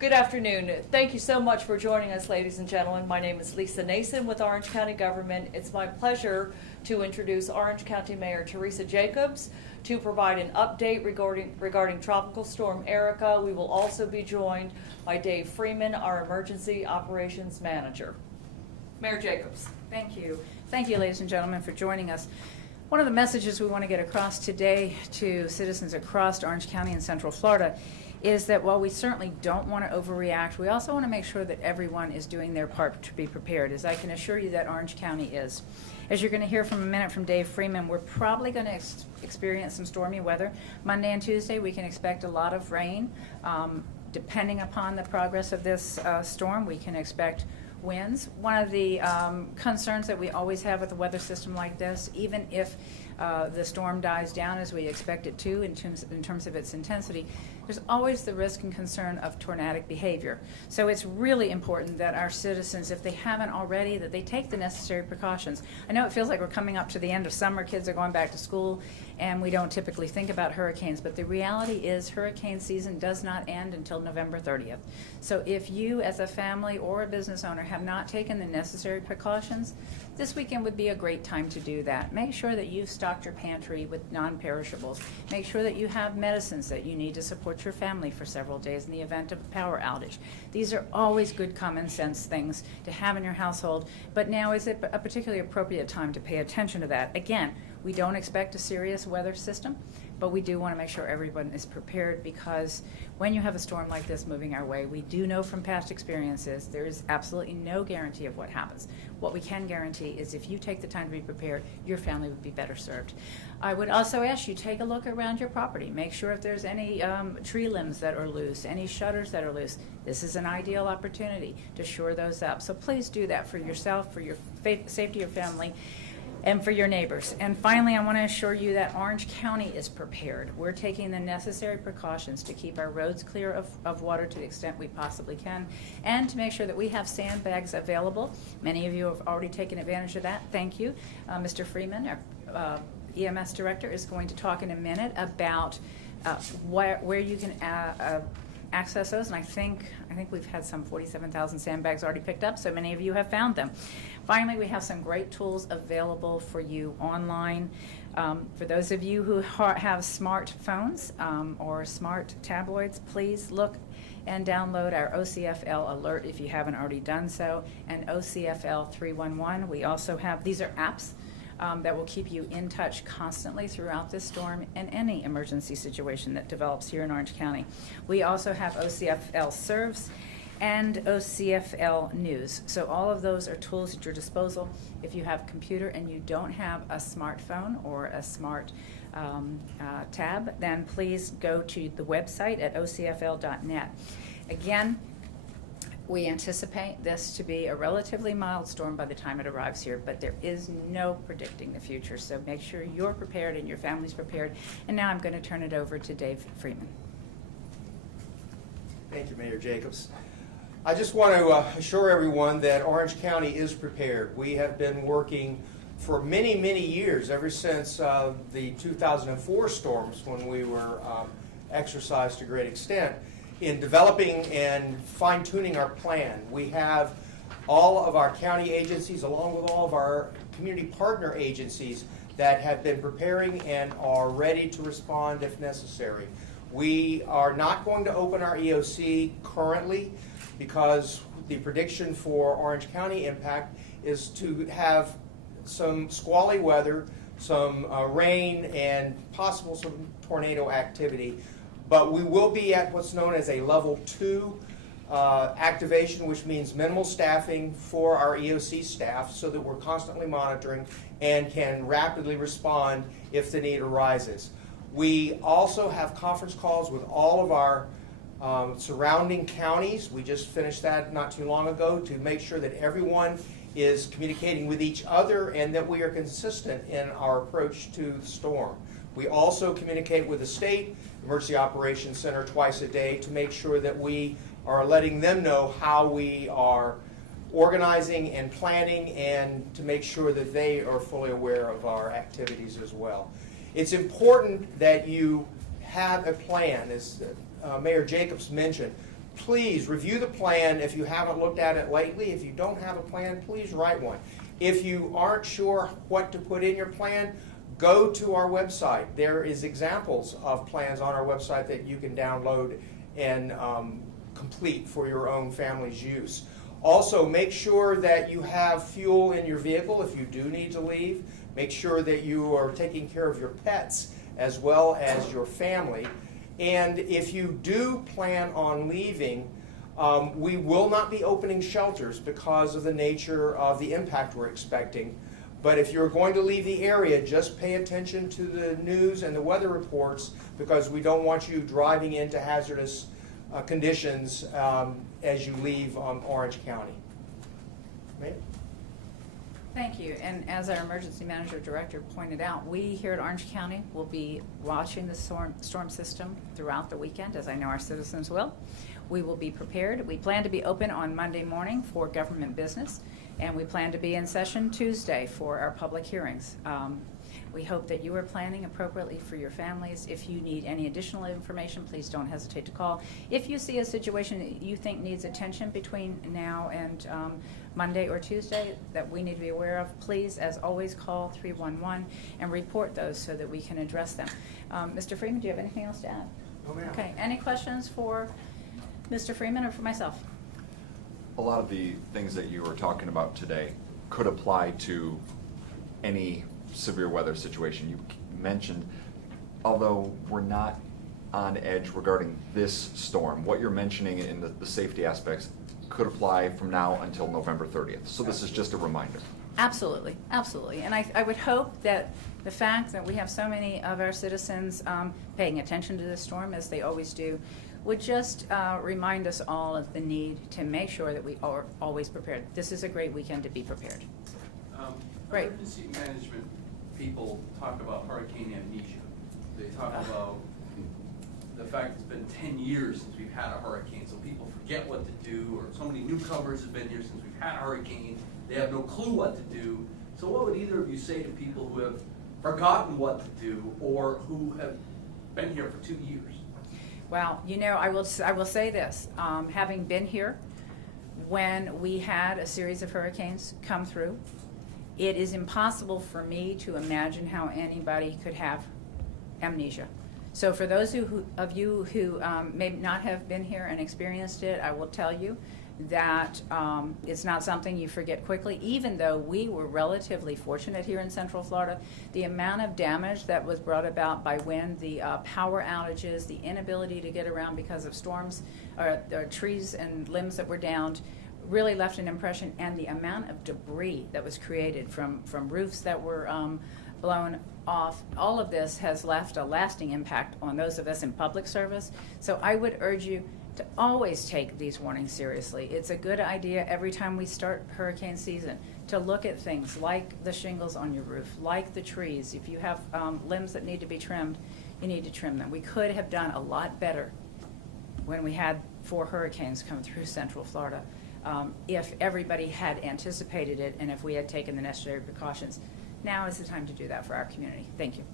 Good afternoon. Thank you so much for joining us, ladies and gentlemen. My name is Lisa Nason with Orange County Government. It's my pleasure to introduce Orange County Mayor Teresa Jacobs to provide an update regarding Tropical Storm Erika. We will also be joined by Dave Freeman, our Emergency Operations Manager. Mayor Jacobs. Thank you. Thank you, ladies and gentlemen, for joining us. One of the messages we want to get across today to citizens across Orange County and Central Florida is that while we certainly don't want to overreact, we also want to make sure that everyone is doing their part to be prepared, as I can assure you that Orange County is. As you're going to hear from a minute from Dave Freeman, we're probably going to experience some stormy weather. Monday and Tuesday, we can expect a lot of rain. Depending upon the progress of this storm, we can expect winds. One of the concerns that we always have with a weather system like this, even if the storm dies down as we expect it to in terms of its intensity, there's always the risk and concern of tornadic behavior. So it's really important that our citizens, if they haven't already, that they take the necessary precautions. I know it feels like we're coming up to the end of summer, kids are going back to school, and we don't typically think about hurricanes, but the reality is hurricane season does not end until November 30th. So if you as a family or a business owner have not taken the necessary precautions, this weekend would be a great time to do that. Make sure that you've stocked your pantry with non-perishables. Make sure that you have medicines that you need to support your family for several days in the event of a power outage. These are always good common sense things to have in your household, but now is a particularly appropriate time to pay attention to that. Again, we don't expect a serious weather system, but we do want to make sure everyone is prepared, because when you have a storm like this moving our way, we do know from past experiences there is absolutely no guarantee of what happens. What we can guarantee is if you take the time to be prepared, your family would be better served. I would also ask you, take a look around your property. Make sure if there's any tree limbs that are loose, any shutters that are loose. This is an ideal opportunity to shore those up. So please do that for yourself, for your safety of your family, and for your neighbors. And finally, I want to assure you that Orange County is prepared. We're taking the necessary precautions to keep our roads clear of water to the extent we possibly can, and to make sure that we have sandbags available. Many of you have already taken advantage of that. Thank you. Mr. Freeman, our EMS director, is going to talk in a minute about where you can access those, and I think we've had some 47,000 sandbags already picked up, so many of you have found them. Finally, we have some great tools available for you online. For those of you who have smartphones or smart tabloids, please look and download our OCFL alert if you haven't already done so, and OCFL 311. We also have, these are apps that will keep you in touch constantly throughout this storm and any emergency situation that develops here in Orange County. We also have OCFL Serves and OCFL News. So all of those are tools at your disposal. If you have a computer and you don't have a smartphone or a smart tab, then please go to the website at ocfl.net. Again, we anticipate this to be a relatively mild storm by the time it arrives here, but there is no predicting the future, so make sure you're prepared and your family's prepared. And now I'm going to turn it over to Dave Freeman. Thank you, Mayor Jacobs. I just want to assure everyone that Orange County is prepared. We have been working for many, many years, ever since the 2004 storms, when we were exercised to a great extent, in developing and fine-tuning our plan. We have all of our county agencies, along with all of our community partner agencies, that have been preparing and are ready to respond if necessary. We are not going to open our EOC currently, because the prediction for Orange County impact is to have some squally weather, some rain, and possible some tornado activity. But we will be at what's known as a level 2 activation, which means minimal staffing for our EOC staff, so that we're constantly monitoring and can rapidly respond if the need arises. We also have conference calls with all of our surrounding counties. We just finished that not too long ago, to make sure that everyone is communicating with each other and that we are consistent in our approach to the storm. We also communicate with the state Emergency Operations Center twice a day to make sure that we are letting them know how we are organizing and planning, and to make sure that they are fully aware of our activities as well. It's important that you have a plan, as Mayor Jacobs mentioned. please review the plan if you haven't looked at it lately. If you don't have a plan, please write one. If you aren't sure what to put in your plan, go to our website. There is examples of plans on our website that you can download and complete for your own family's use. Also, make sure that you have fuel in your vehicle if you do need to leave. Make sure that you are taking care of your pets as well as your family. And if you do plan on leaving, we will not be opening shelters because of the nature of the impact we're expecting. But if you're going to leave the area, just pay attention to the news and the weather reports, because we don't want you driving into hazardous conditions as you leave Orange County. Mayor? Thank you. And as our emergency manager director pointed out, we here at Orange County will be watching the storm system throughout the weekend, as I know our citizens will. We will be prepared. We plan to be open on Monday morning for government business, and we plan to be in session Tuesday for our public hearings. We hope that you are planning appropriately for your families. If you need any additional information, please don't hesitate to call. If you see a situation that you think needs attention between now and Monday or Tuesday that we need to be aware of, please, as always, call 311 and report those so that we can address them. Mr. Freeman, do you have anything else to add? No, ma'am. Okay, any questions for Mr. Freeman or for myself? A lot of the things that you were talking about today could apply to any severe weather situation. You mentioned, although we're not on edge regarding this storm, what you're mentioning in the safety aspects could apply from now until November 30th. So this is just a reminder. Absolutely, absolutely. And I would hope that the fact that we have so many of our citizens paying attention to this storm, as they always do, would just remind us all of the need to make sure that we are always prepared. This is a great weekend to be prepared. Great. Emergency management people talk about hurricane amnesia. They talk about the fact it's been 10 years since we've had a hurricane, so people forget what to do, or so many newcomers have been here since we've had a hurricane, they have no clue what to do. So what would either of you say to people who have forgotten what to do or who have been here for 2 years? Well, you know, I will say this, having been here when we had a series of hurricanes come through, it is impossible for me to imagine how anybody could have amnesia. So for those of you who may not have been here and experienced it, I will tell you that it's not something you forget quickly. Even though we were relatively fortunate here in Central Florida, the amount of damage that was brought about by wind, the power outages, the inability to get around because of storms, or trees and limbs that were downed, really left an impression. And the amount of debris that was created from roofs that were blown off, all of this has left a lasting impact on those of us in public service. So I would urge you to always take these warnings seriously. It's a good idea every time we start hurricane season to look at things like the shingles on your roof, like the trees. If you have limbs that need to be trimmed, you need to trim them. We could have done a lot better when we had 4 hurricanes come through Central Florida, if everybody had anticipated it and if we had taken the necessary precautions. Now is the time to do that for our community. Thank you.